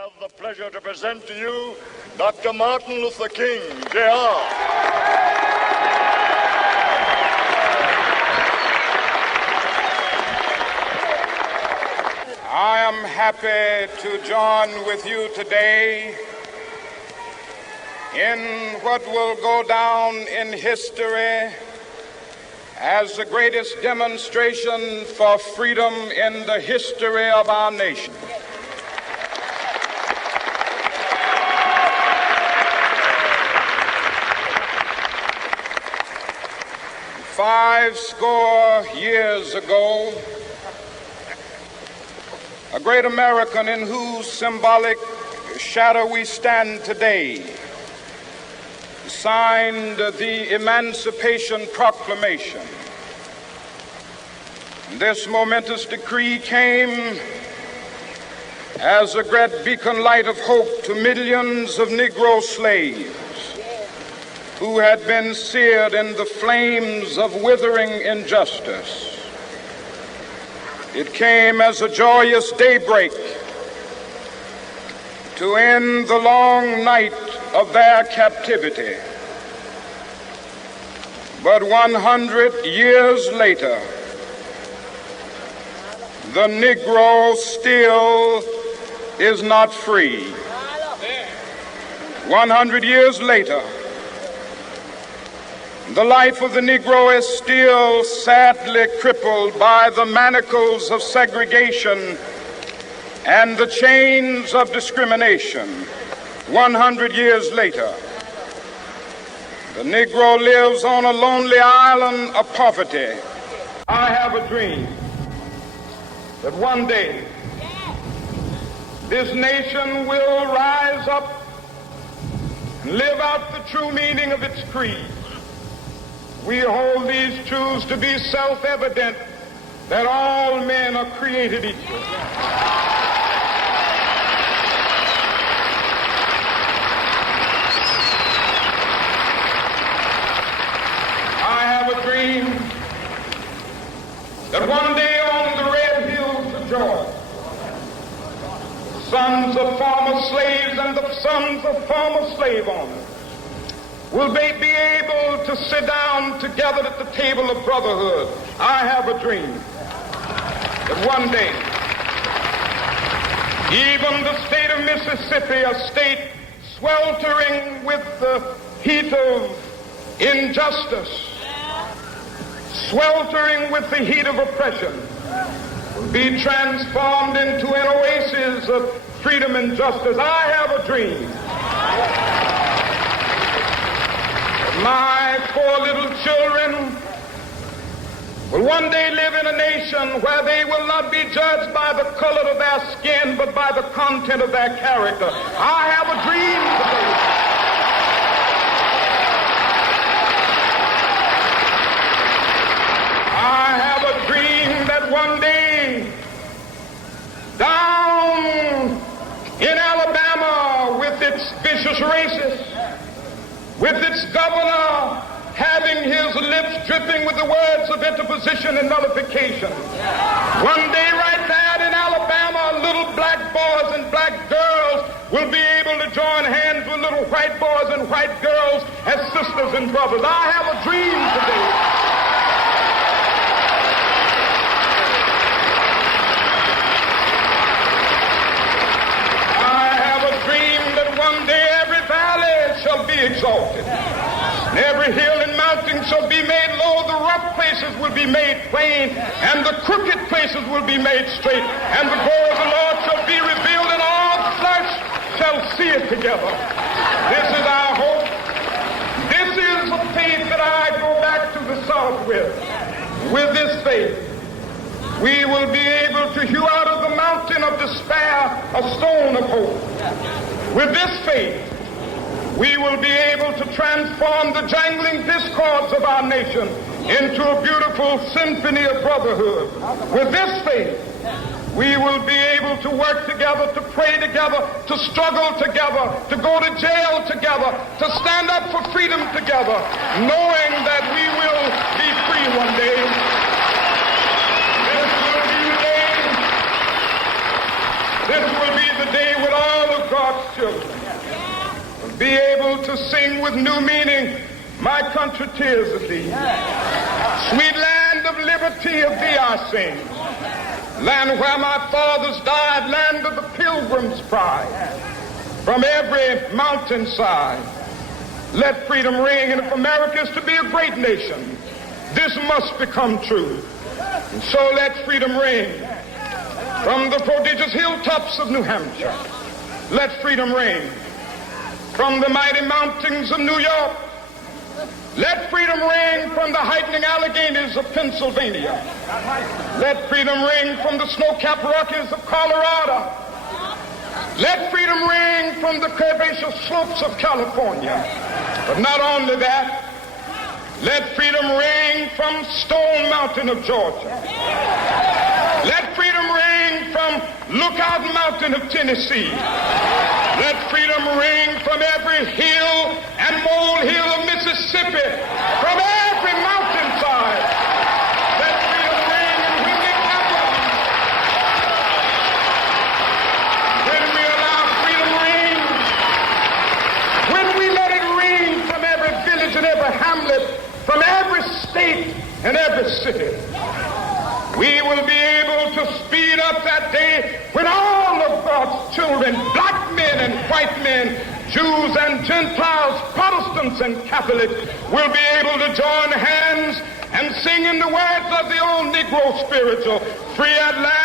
have the pleasure to present to you Dr. Martin Luther King, Jr. I am happy to join with you today in what will go down in history as the greatest demonstration for freedom in the history of our nation. Five score years ago, a great American in whose symbolic shadow we stand today signed the Emancipation Proclamation. This momentous decree came as a great beacon light of hope to millions of Negro slaves who had been seared in the flames of withering injustice. It came as a joyous daybreak to end the long night of their captivity. But 100 years later, the Negro still is not free. 100 years later, the life of the Negro is still sadly crippled by the manacles of segregation and the chains of discrimination. 100 years later, the Negro lives on a lonely island of poverty. I have a dream that one day this nation will rise up and live out the true meaning of its creed. We hold these truths to be self-evident, that all men are created equal. I have a dream that one day on the red hills of Georgia, sons of former slaves and the sons of former slave owners will they be able to sit down together at the table of brotherhood. I have a dream that one day, even the state of Mississippi, a state sweltering with the heat of injustice, sweltering with the heat of oppression, will be transformed into an oasis of freedom and justice. I have a dream. My four little children will one day live in a nation where they will not be judged by the color of their skin, but by the content of their character. I have a dream today. I have a dream that one day, down in Alabama with its vicious racists, with its governor having his lips dripping with the words of interposition and nullification. One day right there in Alabama, little black boys and black girls will be able to join hands with little white boys and white girls as sisters and brothers. I have a dream today. I have a dream that one day every valley shall be exalted, and every hill and mountain shall be made low. The rough places will be made plain, and the crooked places will be made straight, and the glory of the Lord shall be revealed, and all flesh shall see it together. This is our hope. This is the faith that I go back to the South with. With this faith, we will be able to hew out of the mountain of despair a stone of hope. With this faith, we will be able to transform the jangling discords of our nation into a beautiful symphony of brotherhood. With this faith, we will be able to work together, to pray together, to struggle together, to go to jail together, to stand up for freedom together, knowing that we will be free one day. This will be the day when all God's children will be able to sing with new meaning, my country, tears of thee. Sweet land of liberty, of thee I sing. Land where my fathers died, land of the pilgrim's pride. From every mountainside, let freedom ring. And if America is to be a great nation, this must become true. And so let freedom ring. From the prodigious hilltops of New Hampshire, let freedom ring. From the mighty mountains of New York, let freedom ring. From the heightening Alleghenies of Pennsylvania, let freedom ring. From the snow-capped Rockies of Colorado, let freedom ring. From the curvaceous slopes of California. But not only that, let freedom ring from Stone Mountain of Georgia. Let freedom ring from Lookout Mountain of Tennessee. Let freedom ring from every hill and molehill of Mississippi, from every mountainside. Let freedom ring, and when it happens, when we allow freedom ring, when we let it ring from every village and every hamlet, from every state and every city, we will be able to speed up that day when all of God's children, black men and white men, Jews and Gentiles, Protestants and Catholics, will be able to join hands and sing in the words of the old Negro spiritual, free at last.